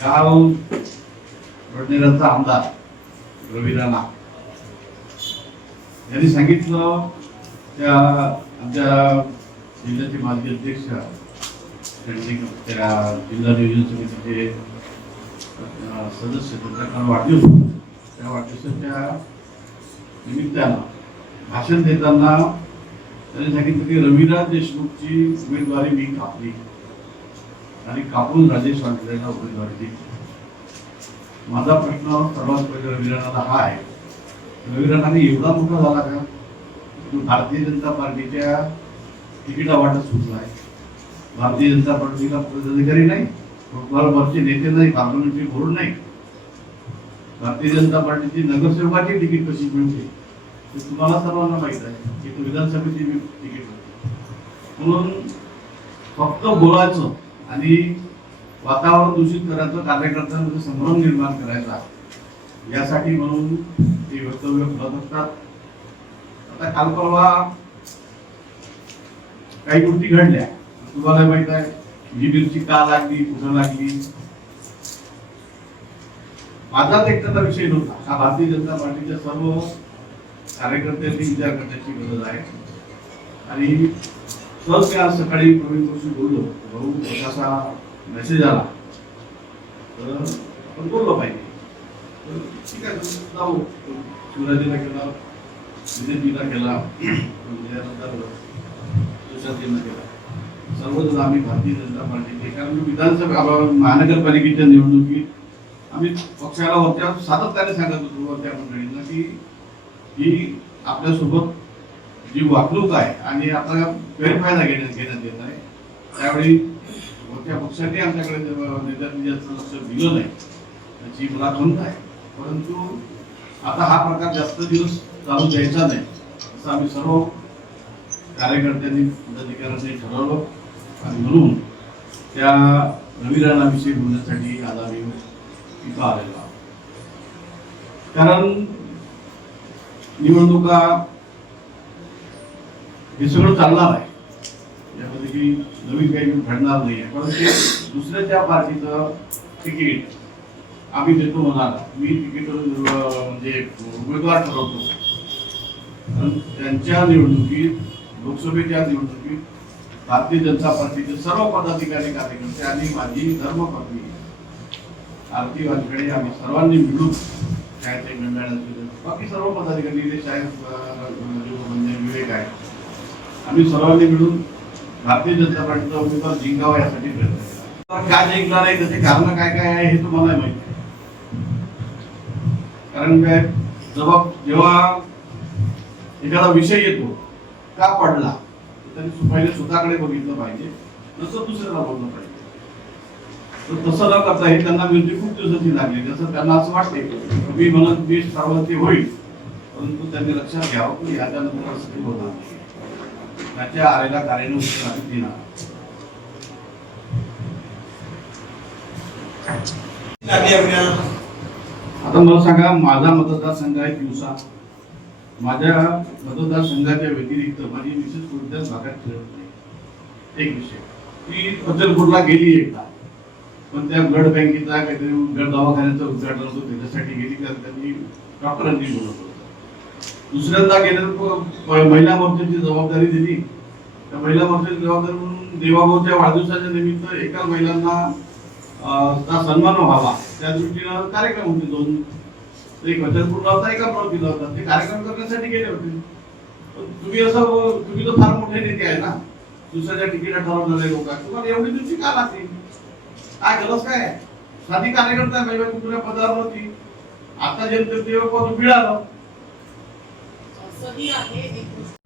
काल वडनेरांचा आमदार रवी राणा यांनी सांगितलं त्या आमच्या जिल्ह्याचे माजी अध्यक्ष त्यांनी त्या जिल्हा नियोजन समितीचे सदस्य त्यांचा काल वाढदिवस होता. त्या वाढदिवसाच्या निमित्तानं भाषण देताना त्यांनी सांगितलं की रविराज देशमुखची उमेदवारी मी कापली आणि कापून राजेश वानखेडेला उमेदवारी दिली. माझा प्रश्न सर्वात पहिले रविराणाला हा आहे, रविराणाने एवढा मोठा झाला का तो भारतीय जनता पार्टीच्या तिकिटा वाटत सुटला आहे. भारतीय जनता पार्टीला पदाधिकारी नाही, वरचे नेते नाही, पार्लमेंटरी बोर्ड नाही. भारतीय जनता पार्टीची नगरसेवकाची तिकीट कशी मिळते ते तुम्हाला सर्वांना माहित आहे की तो विधानसभेची तिकीट होते. म्हणून फक्त बोलायचं आणि वातावरण दूषित करायचं, कार्यकर्त्यांमध्ये संभ्रम निर्माण करायचा यासाठी म्हणून ते वक्तव्य करत असतात. आता काल परवा काही गोष्टी घडल्या, तुम्हाला माहित आहे ही मिरची का लागली, कुठं लागली. माझाच एकट्याचा विषय नव्हता, हा भारतीय जनता पार्टीच्या सर्व कार्यकर्त्यांनी विचार करण्याची गरज आहे. आणि सहज मी आज सकाळी प्रवीण जोशी बोललो, भाऊ कसा मेसेज आला तर आपण बोललो पाहिजे. तर ठीक आहे जाऊ, शिवराजीला केला, विजयजीला केला, तुषारजींना केला, सर्वजण आम्ही भारतीय जनता पार्टीचे. कारण विधानसभा महानगरपालिकेच्या निवडणुकीत आम्ही पक्षाला वरच्या सातत्याने सांगत होतो त्या मंडळींना की ही आपल्यासोबत जी वागणूक आहे आणि आता गैरफायदा घेण्यात येत आहे. त्यावेळी वरच्या पक्षाने आमच्याकडे नेत्यांनी जास्त लक्ष दिलं नाही, त्याची मला खंत आहे. परंतु आता हा प्रकार जास्त दिवस चालू द्यायचा नाही असं आम्ही सर्व कार्यकर्त्यांनी पदाधिकाऱ्यांनी ठरवलं. आणि म्हणून त्या रवी राणाविषयी बोलण्यासाठी आज आम्ही इथं आलेलो आहोत. कारण निवडणुका हे सगळं चालणार आहे, यामध्ये की नवीन काही घडणार नाही आहे. पण ते दुसऱ्याच्या पार्टीचं तिकीट आम्ही देतो म्हणाला, मी तिकीट म्हणजे उमेदवार ठरवतो. त्यांच्या निवडणुकीत, लोकसभेच्या निवडणुकीत भारतीय जनता पार्टीचे सर्व पदाधिकारी, कार्यकर्ते आणि माझी धर्मपत्नी आरती वानखेडे आम्ही सर्वांनी मिळून शाळेचे मंडळाचे बाकी सर्व पदाधिकारी शाळेत विवेक आहे, आम्ही सर्वांनी मिळून भारतीय जनता पार्टीचा उमेदवार जिंकावा यासाठी प्रयत्न केला. का जिंकला नाही त्याचे कारण काय काय आहे हे तुम्हाला माहिती आहे. कारण काय, जेव्हा एखादा विषय येतो का पडला त्यांनी पहिले स्वतःकडे बघितलं पाहिजे, नसं दुसऱ्याला बोललं पाहिजे. तर तसं न करता हे त्यांना विरोधी खूप दिवसाची लागली, जसं त्यांना असं वाटते मी म्हणत मी सर्व ते होईल, परंतु त्यांनी लक्षात घ्यावं की याच्यानंतर असं होणार नाही. त्याच्या आलेला कार्याने उत्तर आम्ही देणार. आता मला सांगा, माझा मतदारसंघ आहे दिवसा. माझ्या मतदारसंघाच्या व्यतिरिक्त माझी विशेष कोणत्याच भागात फिरत नाही. एक विषय, ती अचलपूरला गेली एकदा, पण त्या ब्लड बँकेचा काहीतरी दवाखान्याचं उद्घाटन होतं त्याच्यासाठी गेली, कारण त्यांनी डॉक्टरांनी बोलवलं होतं. दुसऱ्यांदा गेल्यानंतर महिला मोर्चाची जबाबदारी दिली. त्या महिला मोर्चाची जबाबदारी म्हणून देवाभाऊच्या वाढदिवसाच्या निमित्त एका महिलांना सन्मान व्हावा त्या दृष्टीनं कार्यक्रम होते दोन, एक अचलपूरला होता, एका प्रवृत्तीला होता. ते कार्यक्रम करण्यासाठी गेले होते. तुम्ही तर फार मोठे नेते आहे ना, दुसऱ्याच्या तिकीट ठरवणारे लोक, तुम्हाला एवढी तुमची का लागते, काय गरज काय? साधी कार्यकर्ता महिला कुठल्या पदावर होती, आता जनतेवर पद मिळालं.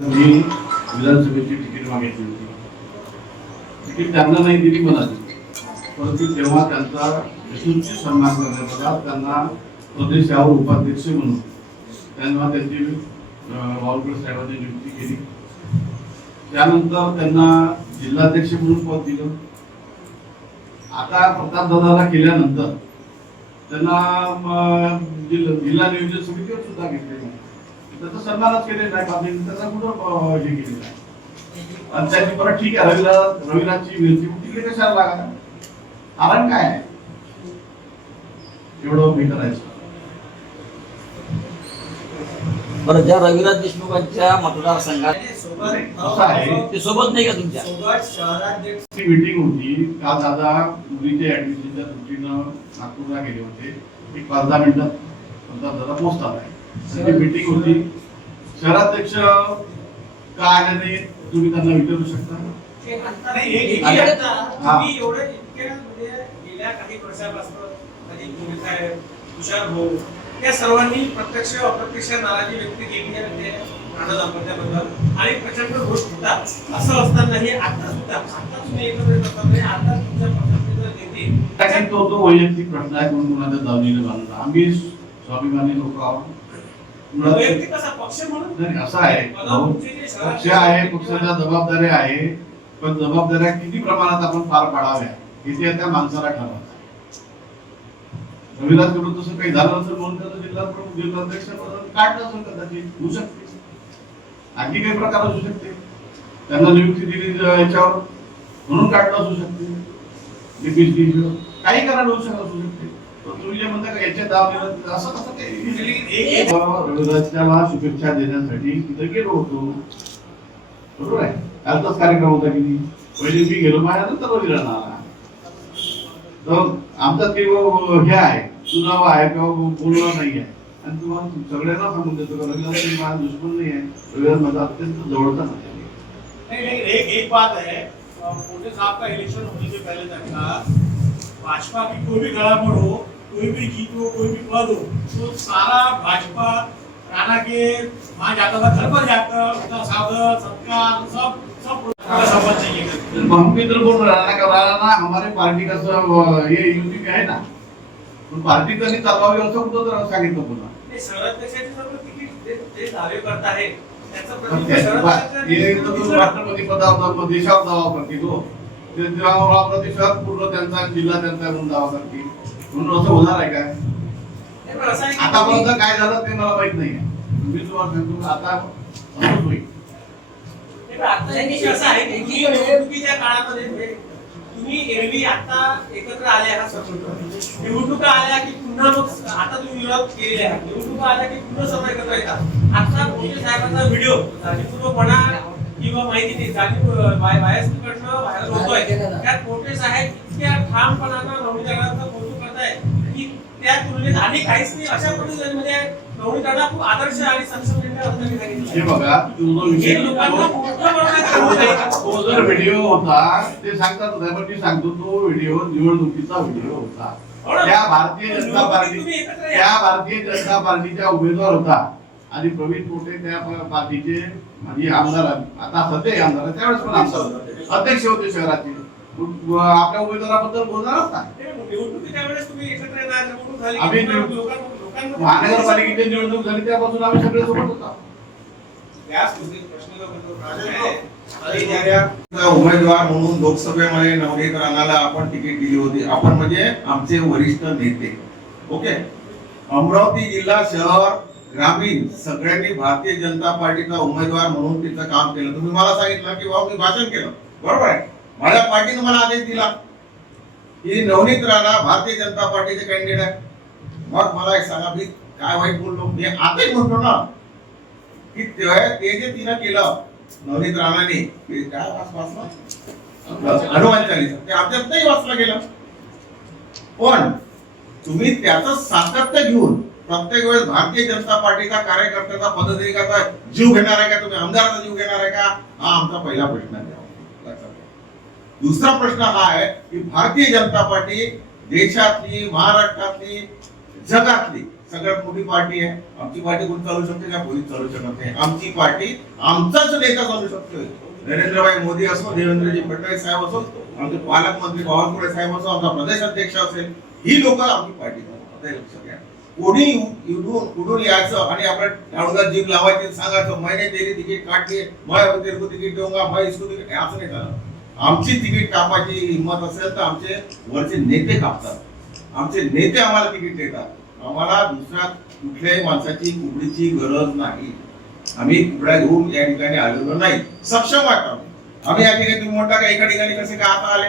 मी विधानसभेची तिकीट मागितली होती, तिकीट त्यांना नाही दिली मला दिली, परंतु तेव्हा त्यांचा यशस्वी सन्मान करण्यात आला. त्यांना प्रदेशावर उपाध्यक्ष म्हणून तेव्हा त्यांची वावलकर साहेबांनी नियुक्ती केली. त्यानंतर त्यांना जिल्हाध्यक्ष म्हणून पद दिलं. आता प्रतापदादाला केल्यानंतर त्यांना जिल्हा नियोजन समितीवर सुद्धा घेतले, त्याचा सन्मानच केलेला आहे, त्याचा कुठं हे केलेला आहे. आणि त्यांनी परत ठीक आहे रविराजची विनंती तिकडे कशाला लागा, कारण काय आहे एवढं मी करायचं. बरं, ज्या रविराज देशमुखांच्या मतदारसंघात असं आहे, ते सोबत नाही का तुमच्या? ती मीटिंग होती काल. दादा मुलीच्या ऍडमिशनच्या दृष्टीनं नागपूरला गेले होते. एक 15 मिनिटात दादा पोहोचतात आहे. ती मीटिंग होती. शहराध्यक्ष का आले नाही तुम्ही त्यांना विचारू शकता. गेल्या काही वर्षापासून तुषार भाऊ या सर्वांनी प्रत्यक्ष अप्रत्यक्ष नाराजी व्यक्त केली आहे राणा दाम्पत्याबद्दल आणि प्रचंड रोष होता. असं असतानाही आता सुद्धा आता तुम्ही एकत्र येत असताना आता तुमच्या पक्षाचे नेते तो वैयक्तिक प्रश्न आहे म्हणून कुणाच्या दावणीने बांधला. आम्ही स्वाभिमानी लोक आहोत. वैयक्तिक असा पक्ष म्हणून नाही, असं आहे, पक्ष आहे, पक्षाच्या जबाबदाऱ्या आहे, पण जबाबदाऱ्या किती प्रमाणात आपण पार पाडाव्या हे त्या माणसाला ठरवायचं. रविराज कडून तसं काही झालं असेल म्हणून त्याचं जिल्हा प्रमुख जिल्हाध्यक्ष काढलं असेल, कदाचित होऊ शकते. आणखी काही प्रकार असू शकते. त्यांना नियुक्ती दिली याच्यावर म्हणून काढलं असू शकते. काही कारण होऊ शकत असू शकते. तुम्ही जे म्हणता का याच्या दाव असं कसं काही. रविराजला शुभेच्छा देण्यासाठी तिथे गेलो होतो, बरोबर आहे. कालचाच कार्यक्रम होता की पहिले मी गेलो, माझ्यानंतर रविराज आला. तर आमचा ते हे आहे, सुनाव आहे किंवा बोलणं नाही आहे. आणि तुम्हाला सगळ्यांना सांगून देतो का रविराज माझा दुश्मन नाही आहे. रविराज माझा अत्यंत जवळचा नहीं, एक बात है, मोदी साहब का इलेक्शन होने से पहले तक का भाजपा की कोई भी गड़बड़ हो, कोई भी जीत हो, कोई भी पद हो, तो सारा भाजपा राणा के वहाँ जाता था, घर पर जाकर उसका स्वागत सत्कार सब समझ चाहिए. हम भी इधर बोल रहा का राणा हमारे पार्टी का सब ये यूपी में है ना, पण पार्टी तरी चालवावी असं कुठं तर सांगितलं पुन्हा. शहराध्यक्षाचे सर्व तिकीट जे दावे करत आहे राष्ट्रपती पदावर देशावर दावा करतील हो. ते देशावर पूर्ण त्यांचा जिल्हा त्यांचा म्हणून दावा करतील म्हणून असं होणार आहे काय? आतापर्यंत काय झालं ते मला माहित नाही. मी तुम्हाला सांगतो आता असंच होईल. असं आहे की निवडणुकीच्या काळामध्ये तुम्ही एरवी आता एकत्र आले आहात. निवडणुका आल्या की पुन्हा मग आता तुम्ही विरोध केलेले आहे. निवडणुका आल्या की पुन्हा सर्व एकत्र येतात. आता मोदी साहेबांचा व्हिडिओ जाणीवपूर्वपणा किंवा माहिती बायसकडनं व्हायरल होतोय. त्यात मोठे साहेब इतक्या ठामपणानं नवनीकरणाचं कौतुक करताय की त्या तुलनेत आणि काहीच नाही अशा पद्धतीने म्हणजे नवनीकरणा खूप आदर्श आणि सक्षम नेता असल्याचे सांगितलं. हे बघा, तो जर व्हिडिओ होता ते सांगतात नाही, पण मी सांगतो तो व्हिडिओ निवडणुकीचा व्हिडिओ होता. त्या भारतीय जनता पार्टीच्या उमेदवार होता आणि प्रवीण पोटे त्या पार्टीचे म्हणजे आमदार, आता सध्या आमदार, त्यावेळेस पण आमदार अध्यक्ष होते शहराचे. आपल्या उमेदवाराबद्दल बोलणार असता. निवडणुकीच्या वेळेस तुम्ही एकत्र येणार निवडणूक झाली. आम्ही महानगरपालिकेची निवडणूक झाली त्यापासून आम्ही सगळे सोबत होतो. उमेदवार म्हणून लोकसभेमध्ये नवनीत राणाला आपण तिकीट दिली होती. आपण म्हणजे आमचे वरिष्ठ नेते. ओके, अमरावती जिल्हा शहर ग्रामीण सगळ्यांनी भारतीय जनता पार्टीचा उमेदवार म्हणून तिचं काम केलं. तुम्ही मला सांगितलं की बाबा मी भाषण केलं, बरोबर आहे. माझ्या पार्टीने मला आदेश दिला की नवनीत राणा भारतीय जनता पार्टीचे कॅन्डिडेट आहे. मग मला एक सांगा, मी काय वाईट बोललो? मी आताच म्हणतो ना की ते जे तिनं केलं नवनीत राणाने, काय वाचलं हनुमान चालीसा, ते आमच्यात नाही वाचलं गेलं. पण तुम्ही त्याचं सातत्य घेऊन प्रत्येक वेळेस भारतीय जनता पार्टीचा कार्यकर्त्याचा पदाधिकाऱ्याचा जीव घेणार आहे का? तुम्ही आमदाराचा जीव घेणार आहे का? हा आमचा पहिला प्रश्न आहे. दुसरा प्रश्न हा आहे की भारतीय जनता पार्टी देशातली, महाराष्ट्रातली, जगातली सगळ्यात मोठी पार्टी आहे. आमची पार्टी कोण चालू शकते का? कोणी चालू शकत नाही. आमची पार्टी आमचाच नेता चालू शकतोय. नरेंद्रभाई मोदी असो, देवेंद्रजी फडणवीस साहेब असो, आमचे पालकमंत्री बावनकुळे साहेब असो, आमचा प्रदेश अध्यक्ष असेल, ही लोक आमची पार्टी चालवतात. लक्षात घ्या. कोणी कुठून यायचं आणि आपल्या डावडा जीभ लावायचे, सांगायचं मैंने तेरी तिकीट काटली, मैं तेरे को तिकीट दूंगा, मैं इसको तिकीट, असं नाही झालं. आमची तिकीट कापायची हिंमत असेल तर आमचे वरचे नेते कापतात. आमचे नेते आम्हाला तिकीट देतात. आम्हाला दुसऱ्या कुठल्याही माणसाची कुबडीची गरज नाही. आम्ही कुबड्या घेऊन या ठिकाणी आलेलो नाही. सक्षम वाटतो आम्ही या ठिकाणी. तुम्ही म्हणता का एका ठिकाणी कसे काय आता आले?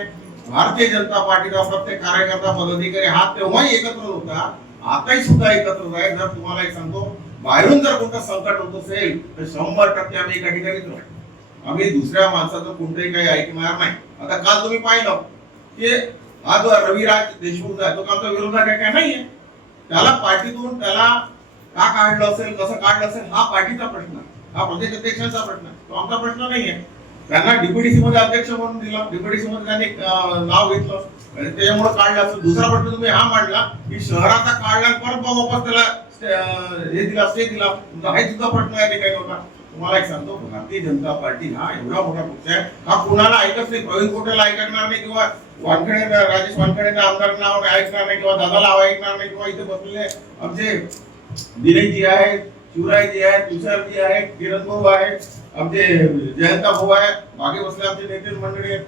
भारतीय जनता पार्टीचा प्रत्येक कार्यकर्ता पदाधिकारी हा तेव्हाही एकत्र होता आताही सुद्धा एकत्र आहे. जर तुम्हाला एक सांगतो, बाहेरून जर कोणतं संकट होत असेल तर 100% आम्ही एका ठिकाणीच राहतो. आम्ही दुसऱ्या माणसाचं कोणतंही काही ऐकणार नाही. आता काल तुम्ही पाहिलं की हा जो रविराज देशमुख आहे तो कालचा विरोधक आहे काय नाहीये. त्याला पार्टीतून त्याला का काढलं असेल, कसं काढलं असेल, हा पार्टीचा प्रश्न आहे, हा प्रदेश अध्यक्षांचा प्रश्न आहे, तो आमचा प्रश्न नाहीये. त्यांना डीपीडीसी मध्ये अध्यक्ष म्हणून दिलं, डीपीडीसी मध्ये त्यांनी नाव घेतलं आणि त्याच्यामुळे काढलं असेल. दुसरा प्रश्न तुम्ही हा मांडला की शहराचा काढला आणि परत वापस त्याला हे दिला, स्टे दिला. हा सुद्धा प्रश्न आहे काही होता. तुम्हाला एक सांगतो, भारतीय जनता पार्टी हा एवढा मोठा पक्ष आहे, हा कुणाला ऐकत नाही. प्रवीण कोटेला ऐकणार नाही किंवा वानखेडे राजेश वानखेडेंना आमदार नाव ऐकणार नाही किंवा दादाला ऐकणार नाही किंवा इथे बसलेले आमचे दिनेशजी आहे, शिवरायजी आहे, तुषारजी आहे, किरण भाऊ आहे, आमचे जयंता भाऊ आहे, मागे बसले आमचे नेते मंडळी आहेत,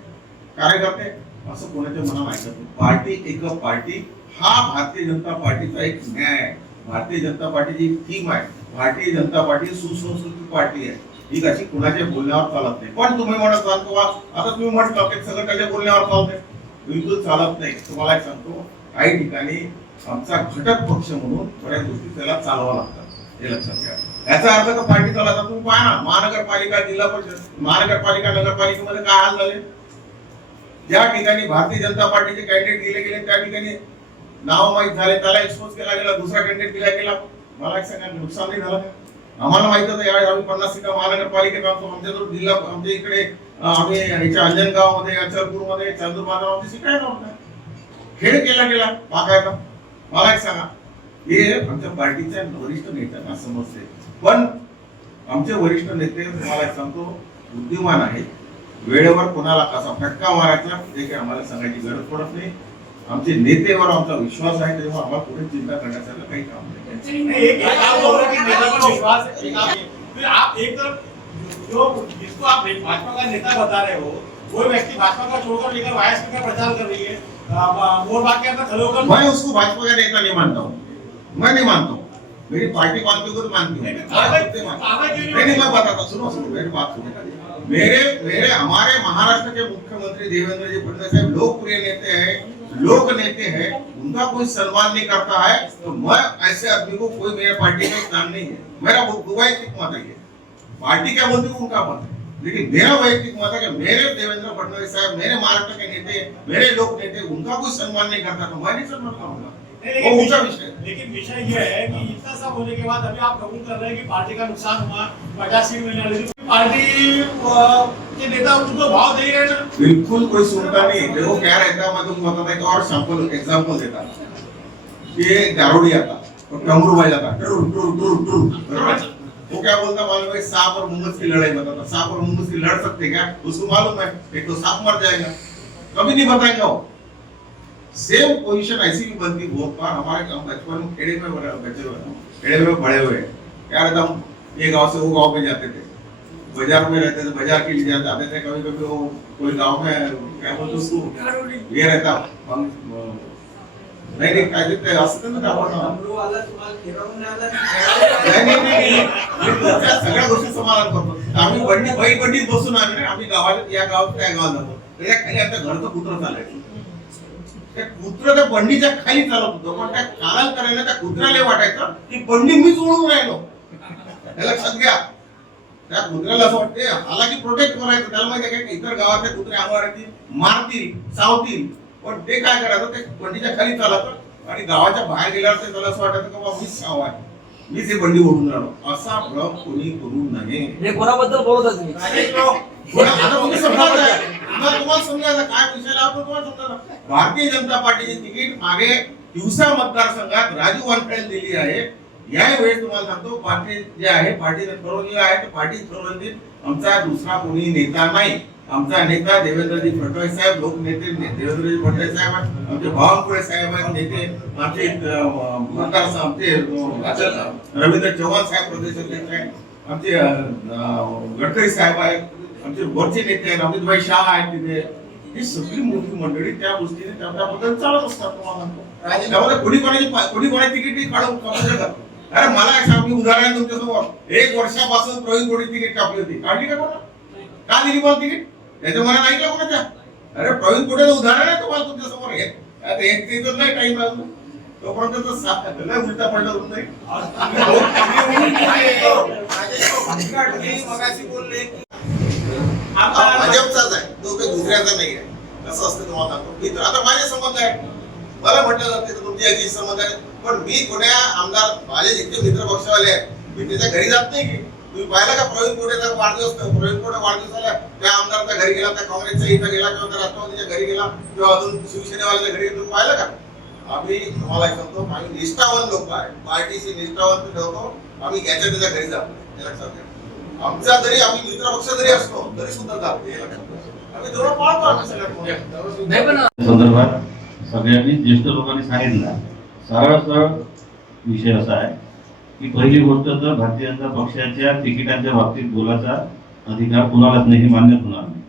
कार्यकर्ते. असं कोणाच्या मनात ऐकत नाही. पार्टी एक पार्टी हा भारतीय जनता पार्टीचा एक न्याय आहे. भारतीय जनता पार्टीची टीम आहे. भारतीय जनता पार्टी सुसंस्कृत पार्टी आहे. ही अशी कुणाच्या बोलण्यावर चालत नाही. पण तुम्ही म्हणत असाल किंवा आता तुम्ही म्हटलं की सगळं त्याच्या बोलण्यावर चालतंय, बिलकुल चालत नाही. तुम्हाला एक सांगतो, काही ठिकाणी आमचा घटक पक्ष म्हणून बऱ्याच गोष्टी त्याला चालवा लागतात, हे लक्षात घ्या. याचा अर्थ का पार्टी चालवता तुम्ही पहा ना, महानगरपालिका, जिल्हा परिषद, महानगरपालिका, नगरपालिकेमध्ये काय हाल झाले. ज्या ठिकाणी भारतीय जनता पार्टीचे कॅन्डिडेट गेले त्या ठिकाणी नाव माहीत झाले, त्याला एक्सपोज केला गेला, दुसरा कॅन्डिडेट दिला गेला. मला एक सांगा, नुकसान नाही झालं. आम्हाला माहित होतं यावेळी आम्ही 50 सीटा महानगरपालिकेत आमचो, आमच्या जो जिल्हा, आमच्या इकडे आम्ही याच्या अंजनगाव मध्ये, अचलपूर मध्ये, चंदूरबाजार मध्ये सीटा नव्हत्या. खेळ केला गेला बाकायदा. मला एक सांगा, हे आमच्या पार्टीच्या वरिष्ठ नेत्यांना समजते. पण आमचे वरिष्ठ नेते, तुम्हाला एक सांगतो, बुद्धिमान आहेत. वेळेवर कोणाला कसा फटका मारायचा हे काही आम्हाला सांगायची गरज पडत नाही. आमचे नेतेवर आमचा विश्वास आहे, त्यामुळे आम्हाला पुढे चिंता करण्याचं काही काम नाही. फिर आप एक तरफ जो जिसको आप भाजपा का नेता बता रहे हो, वो व्यक्ति भाजपा का छोड़कर लेकर वायस का प्रचार कर रही है, वोट बाकी आता खड़े होकर। मैं उसको भाजपा का नेता नहीं मानता हूँ, मैं नहीं मानता हूँ। मेरी पार्टी मानती हो तो मानती हूँ। नहीं, मैं बताता, सुनो मेरी बात सुनो। मेरे हमारे महाराष्ट्र के मुख्यमंत्री देवेंद्र जी फडणवीस साहब लोकप्रिय नेते हैं, लोक नेते हैं, उनका कोई सम्मान नहीं करता है तो मैं ऐसे आदमी को, कोई मेरे पार्टी का स्थान नहीं है। मेरा वैयक्तिक मत है, पार्टी क्या बोलती है उनका मत है, लेकिन मेरा वैयक्तिक मत है कि मेरे देवेंद्र फडणवीस साहब, मेरे महाराष्ट्र के नेते, मेरे लोक नेते, उनका कोई सम्मान नहीं करता तो मैं नहीं सम्मान करूंगा। वो ऊंचा विषय। लेकिन विषय ये है कि इतना सब होने के बाद अभी आप कबूल कर रहे हैं कि पार्टी का नुकसान हुआ, 50 सीट मिलने वाली थी, पार्टी के नेता उनको भाव दे रहे हैं। बिल्कुल कोई सुनता नहीं। देखो क्या रहता है, मैं तुमको बताता एक और एग्जांपल देता। ये दारूडी आता और डमरू बजाता, टुर टुर टुर टुर, वो क्या बोलता मालूम है, सांप और मुंगस की लड़ाई बताता। सांप और मुंगस की लड़ सकते क्या, उसको मालूम है, एक तो सांप मर जाएगा, कभी नहीं बताएगा वो। सेम पोजीशन ऐसी भी बनती बहुत बार। हमारे गांव बचपन में खेड़े में बचे हुए, खेड़े में बड़े हुए, क्या रहता, हम ये गांव से वो गांव में जाते थे, बाजार में रहते थे, बाजार के लिए जाते थे। कभी कभी वो कोई गांव में क्या बोलते उसको, ये रहता नहीं काय देते असतं ना आपण सगळ्या गोष्टी समाधान करतो। आम्ही बंडीत बसून आम्ही ना, आम्ही गावात या गावात त्या गावात जातो, त्याच्या खाली आमच्या घरचं कुत्रं चालायचं। त्या कुत्रं त्या बंडीच्या खाली चालत होतं, पण त्या कालांतराने त्या कुत्र्याला वाटायचं की बंडी मीच ओढून राहिलो। त्याला लक्षात घ्या, त्या कुत्र्याला असं वाटते आला की प्रोटेक्ट करायचं। त्याला माहिती आहे की इतर गावातले कुत्रे अंगावर येतील, मारतील, चावतील, पण ते काय करायचं, ते बंडीच्या खाली चालायचं आणि गावाच्या बाहेर गेल्यावर ते त्याला असं वाटायचं की बाबा मीच साव आहे, मीच हे बंडी ओढून राहिलो। असा भ्रम कोणी करू नये। हे कोणाबद्दल बोलत तुम्ही? आता तुम्ही समजायचं, तुम्हाला समजायचं काय विषय लावतो, तुम्हाला समजायचं। भारतीय जनता पार्टीची तिकीट मागे दिवसा मतदारसंघात राजू वानखेडे दिली आहे। यावेळेस तुम्हाला सांगतो, पार्टी जे आहे, पार्टीने ठरवलेलं आहे, तर पार्टी ठरवली, आमचा दुसरा कोणी नेता नाही। आमचा नेता देवेंद्रजी फडणवीस साहेब, लोक नेते देवेंद्रजी फडणवीस साहेब, आमचे बावनकुळे साहेब आहेत नेते, आमचे मतदार आमचे रवींद्र चव्हाण साहेब प्रदेश अध्यक्ष आहेत, आमचे गडकरी साहेब आहेत, आमचे वरचे नेते आहेत, अमितभाई शाह आहेत तिथे। ही सगळी मोठी मंडळी त्या गोष्टीने त्याबद्दल चालत असतात। तुम्हाला त्यामध्ये कोणी कोणाची तिकीट काढून काढू शकत। अरे मला एक सांग, मी उदाहरण तुमच्या समोर, 1 वर्षापासून प्रवीण कोणी तिकीट कापली होती, काढली का कोणा, का दिली मला तिकीट, त्याच्या मनात ऐकलं कोणाच्या? अरे प्रवीण कोटेचं उदाहरण आहे तुम्हाला तुमच्या समोर, आता एक नाही टाइम लागतो, तोपर्यंत तर लय उलटा पलटा होत नाही. मगाशी बोलले की हा आमदार भाजपचाच आहे, तो काही दुसऱ्याचा नाही आहे. कसं असतं तुम्हाला सांगतो. मित्र आता माझे संबंध आहे, मला म्हटलं जाते तुमची याची संबंध आहे, पण मी कोण्या आमदार माझे जितके मित्र पक्षवाले आहेत मी त्याच्या घरी जात नाही की. तुम्ही पाहिलं का प्रवीण कोटेचा वाढदिवस, प्रवीण कोटे वाढदिवसाला त्या आमदारच्या घरी गेला, त्या काँग्रेसच्या इथं गेला किंवा त्या राष्ट्रवादीच्या घरी गेला किंवा अजून शिवसेनेवाल्याच्या घरी गेला, तुम्ही पाहिलं का? आम्ही तुम्हाला एक सांगतो, आम्ही निष्ठावान लोक आहे, पार्टीशी निष्ठावान ठेवतो आम्ही, याच्या त्याच्या घरी जातो, हे लक्षात घ्या. आमचा जरी आम्ही मित्र पक्ष जरी असतो तरी सुद्धा जातो, हे लक्षात घ्या. आम्ही तेवढं पाळतो आम्ही सगळ्यात मोठ्या संदर्भात सगळ्यांनी ज्येष्ठ लोकांनी सांगितलं, सरळ विषय असा आहे की पहिली गोष्ट तर भारतीय जनता पक्षाच्या तिकिटांच्या बाबतीत बोलायचा अधिकार कुणालाच नाही, हे मान्य होणार नाही.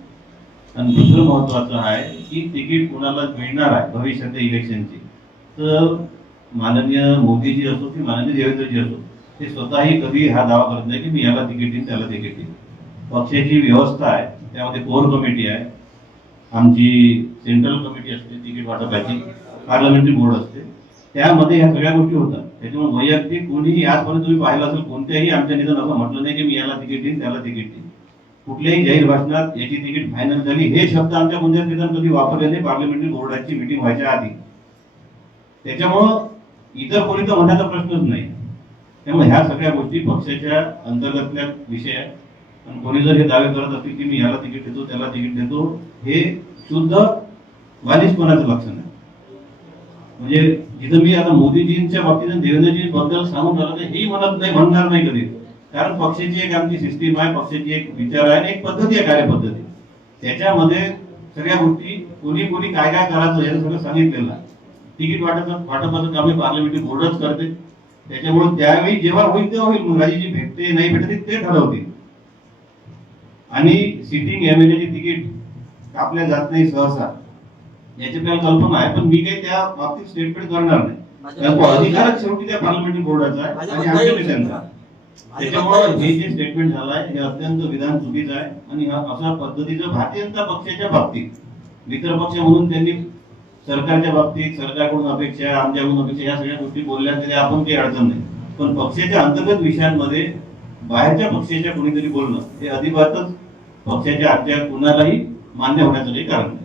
आणि दुसरं महत्वाचं आहे की तिकीट कुणाला मिळणार आहे भविष्याच्या इलेक्शनची, तर माननीय मोदीजी असो की माननीय देवेंद्रजी असो, ते स्वतःही कधी हा दावा करत नाही की मी याला तिकीट देईन त्याला तिकीट देईन. पक्षाची व्यवस्था आहे, त्यामध्ये कोर कमिटी आहे, आमची सेंट्रल कमिटी असते तिकीट वाटपाची, पार्लमेंटरी बोर्ड असते, त्यामध्ये ह्या सगळ्या गोष्टी होतात. त्याच्यामुळे वैयक्तिक कोणीही आजपर्यंत तुम्ही पाहिलं असेल कोणत्याही आमच्या निधन असं म्हटलं नाही की मी याला तिकीट देईन त्याला तिकीट देईन. कुठल्याही जाहीर भाषणात याची तिकीट फायनल झाली हे शब्द आमच्या कोणत्याच निधन कधी वापरले नाही पार्लमेंटरी बोर्डाची मीटिंग व्हायच्या आधी. त्याच्यामुळं इतर कोणी तर म्हणण्याचा प्रश्नच नाही. त्यामुळे ह्या सगळ्या गोष्टी पक्षाच्या अंतर्गतल्या विषय आहेत. आणि कोणी जर हे दावे करत असतील की मी याला तिकीट देतो त्याला तिकीट देतो, हे शुद्ध बालिशपणाचं लक्षण आहे. म्हणजे जिथं मी आता मोदीजींच्या बाबतीत देवेंद्रजी बद्दल सांगून राहिलो तर हेही म्हणणार नाही कधी, कारण पक्षाची एक आमची सिस्टीम आहे, पक्षाची एक विचार आहे, एक पद्धती आहे, कार्यपद्धती. त्याच्यामध्ये सगळ्या गोष्टी कोणी काय करायचं हे सगळं सांगितलेलं आहे. तिकीट वाटपाचं काम हे पार्लमेंटरी बोर्डच करते. त्याच्यामुळे त्यावेळी जेव्हा होईल तेव्हा होईल, मग राजीजी भेटते नाही भेटते ते ठरवतील. आणि सिटिंग एमएलएची तिकीट कापल्या जात नाही सहसा, याची आपल्याला कल्पना आहे, पण मी काही त्या बाबतीत स्टेटमेंट करणार नाही. अधिकारच शेवटी त्या पार्लमेंटरी बोर्डाचा आहे आणि आमच्या देशांचा. त्याच्यामुळे हे जे स्टेटमेंट झालं आहे हे अत्यंत विधान चुकीचं आहे. आणि अशा पद्धतीचं भारतीय जनता पक्षाच्या बाबतीत मित्र पक्ष म्हणून त्यांनी सरकारच्या बाबतीत सरकारकडून अपेक्षा, आमच्याकडून अपेक्षा, या सगळ्या गोष्टी बोलल्या तरी आपण काही अडचण नाही. पण पक्षाच्या अंतर्गत विषयांमध्ये बाहेरच्या पक्षाच्या कोणीतरी बोलणं हे अजिबातच पक्षाच्या आजच्या कुणालाही मान्य होण्याचं काही कारण नाही.